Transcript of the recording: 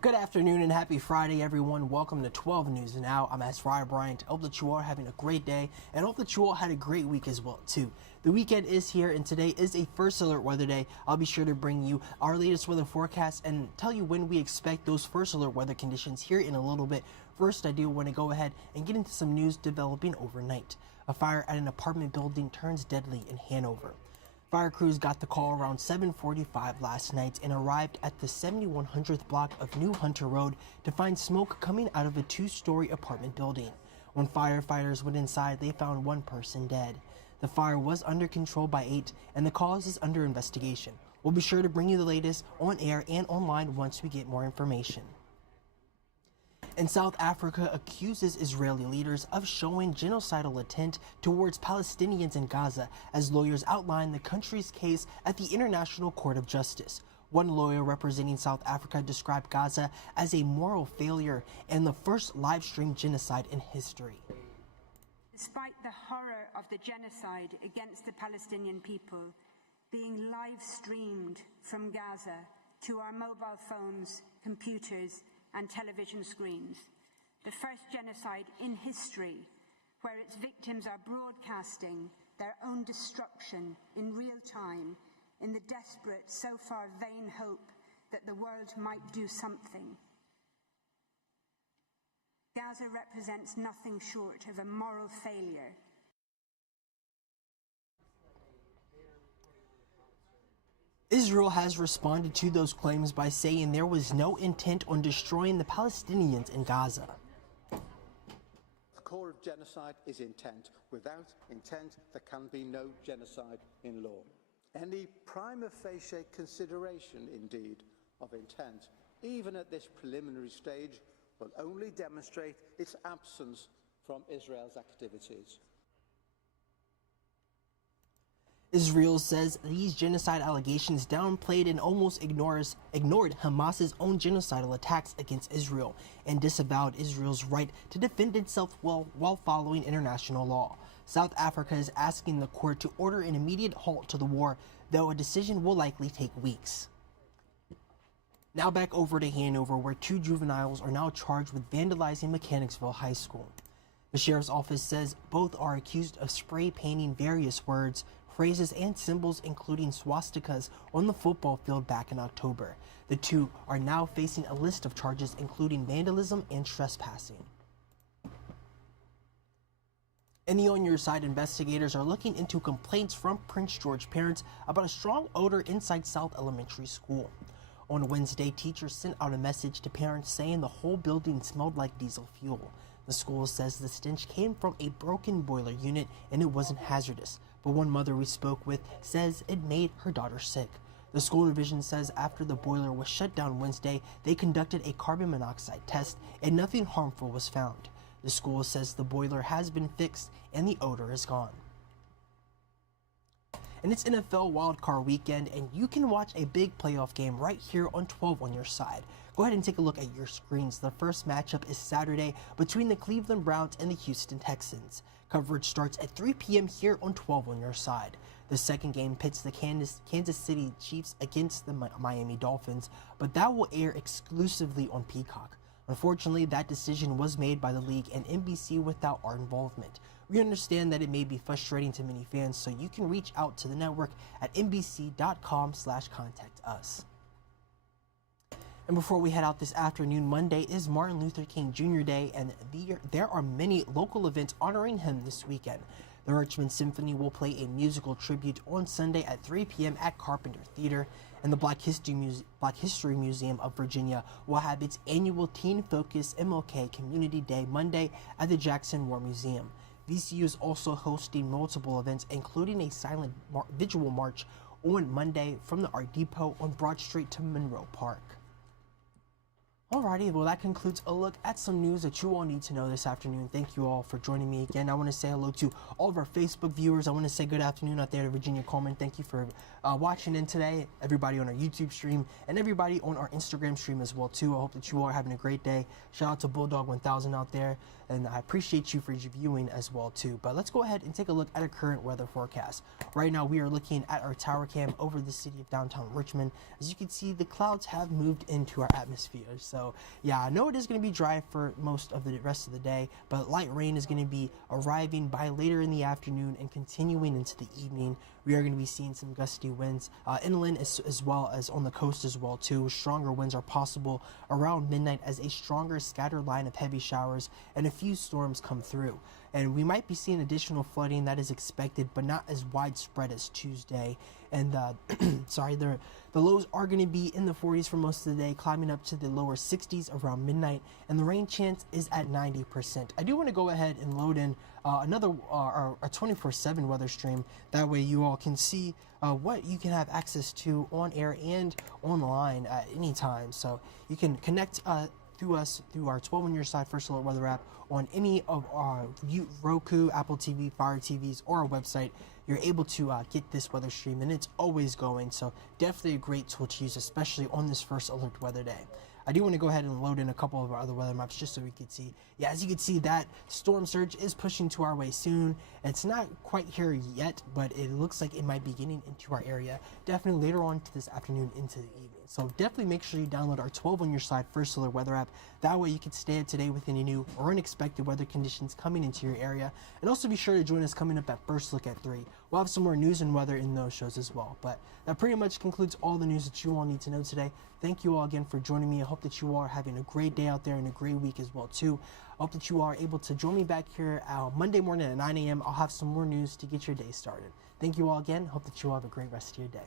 Good afternoon and happy Friday, everyone. Welcome to 12 News Now. I'm Asraya Bryant. I hope that you all are having a great day and hope that you all had a great week as well, too. The weekend is here and today is a first alert weather day. I'll be sure to bring you our latest weather forecast and tell you when we expect those first alert weather conditions here in a little bit. First, I do want to go ahead and get into some news developing overnight. A fire at an apartment building turns deadly in Hanover. Fire crews got the call around 7:45 last night and arrived at the 7100th block of New Hunter Road to find smoke coming out of a two-story apartment building. When firefighters went inside, they found one person dead. The fire was under control by 8 and the cause is under investigation. We'll be sure to bring you the latest on air and online once we get more information. And South Africa accuses Israeli leaders of showing genocidal intent towards Palestinians in Gaza as lawyers outline the country's case at the International Court of Justice. One lawyer representing South Africa described Gaza as a moral failure and the first live-streamed genocide in history. Despite the horror of the genocide against the Palestinian people being live-streamed from Gaza to our mobile phones, computers, and television screens, the first genocide in history where its victims are broadcasting their own destruction in real time in the desperate, so far vain hope that the world might do something. Gaza represents nothing short of a moral failure. Israel has responded to those claims by saying there was no intent on destroying the Palestinians in Gaza. The core of genocide is intent. Without intent, there can be no genocide in law. Any prima facie consideration, indeed, of intent, even at this preliminary stage, will only demonstrate its absence from Israel's activities. Israel says these genocide allegations downplayed and almost ignored Hamas's own genocidal attacks against Israel and disavowed Israel's right to defend itself while following international law. South Africa is asking the court to order an immediate halt to the war, though a decision will likely take weeks. Now back over to Hanover, where 2 juveniles are now charged with vandalizing Mechanicsville High School. The sheriff's office says both are accused of spray painting various words, phrases, and symbols, including swastikas, on the football field back in October. The 2 are now facing a list of charges, including vandalism and trespassing. In the On Your Side, investigators are looking into complaints from Prince George parents about a strong odor inside South Elementary School. On Wednesday, teachers sent out a message to parents saying the whole building smelled like diesel fuel. The school says the stench came from a broken boiler unit and it wasn't hazardous, but one mother we spoke with says it made her daughter sick. The school division says after the boiler was shut down Wednesday, they conducted a carbon monoxide test and nothing harmful was found. The school says the boiler has been fixed and the odor is gone. And it's NFL Wildcard Weekend, and you can watch a big playoff game right here on 12 On Your Side. Go ahead and take a look at your screens. The first matchup is Saturday between the Cleveland Browns and the Houston Texans. Coverage starts at 3 p.m. here on 12 On Your Side. The second game pits the Kansas City Chiefs against the Miami Dolphins, but that will air exclusively on Peacock. Unfortunately, that decision was made by the league and NBC without our involvement. We understand that it may be frustrating to many fans, so you can reach out to the network at nbc.com/contact us. And before we head out this afternoon, Monday is Martin Luther King Jr. Day, and there are many local events honoring him this weekend. The Richmond Symphony will play a musical tribute on Sunday at 3 p.m. at Carpenter Theater, and the Black History Museum of Virginia will have its annual teen-focused MLK Community Day Monday at the Jackson War Museum. VCU is also hosting multiple events, including a silent visual march on Monday from the Art Depot on Broad Street to Monroe Park. Alrighty, well that concludes a look at some news that you all need to know this afternoon. Thank you all for joining me again. I want to say hello to all of our Facebook viewers. I want to say good afternoon out there to Virginia Coleman. Thank you for watching in today. Everybody on our YouTube stream and everybody on our Instagram stream as well too. I hope that you all are having a great day. Shout out to Bulldog 1000 out there, and I appreciate you for viewing as well too. But let's go ahead and take a look at our current weather forecast. Right now we are looking at our tower cam over the city of downtown Richmond. As you can see, the clouds have moved into our atmosphere. So So yeah, I know it is going to be dry for most of the rest of the day, but light rain is going to be arriving by later in the afternoon and continuing into the evening. We are going to be seeing some gusty winds inland as well as on the coast as well too. Stronger winds are possible around midnight as a stronger scattered line of heavy showers and a few storms come through. And we might be seeing additional flooding that is expected, but not as widespread as Tuesday. And the lows are going to be in the 40s for most of the day, climbing up to the lower 60s around midnight, and the rain chance is at 90%. I do want to go ahead and load in another a 24/7 weather stream. That way you all can see what you can have access to on air and online at any time. So you can connect through our 12 on your side First Alert weather app on any of our Roku, Apple TV, Fire TVs, or our website. You're able to get this weather stream, and it's always going. So definitely a great tool to use, especially on this First Alert weather day. I do want to go ahead and load in a couple of our other weather maps just so we can see. Yeah, as you can see, that storm surge is pushing to our way soon. It's not quite here yet, but it looks like it might be getting into our area definitely later on to this afternoon into the evening. So definitely make sure you download our 12 on your side First Alert weather app. That way you can stay up to date with any new or unexpected weather conditions coming into your area. And also be sure to join us coming up at First Look at 3. We'll have some more news and weather in those shows as well. But that pretty much concludes all the news that you all need to know today. Thank you all again for joining me. I hope that you all are having a great day out there and a great week as well too. I hope that you are able to join me back here Monday morning at 9 a.m. I'll have some more news to get your day started. Thank you all again. Hope that you all have a great rest of your day.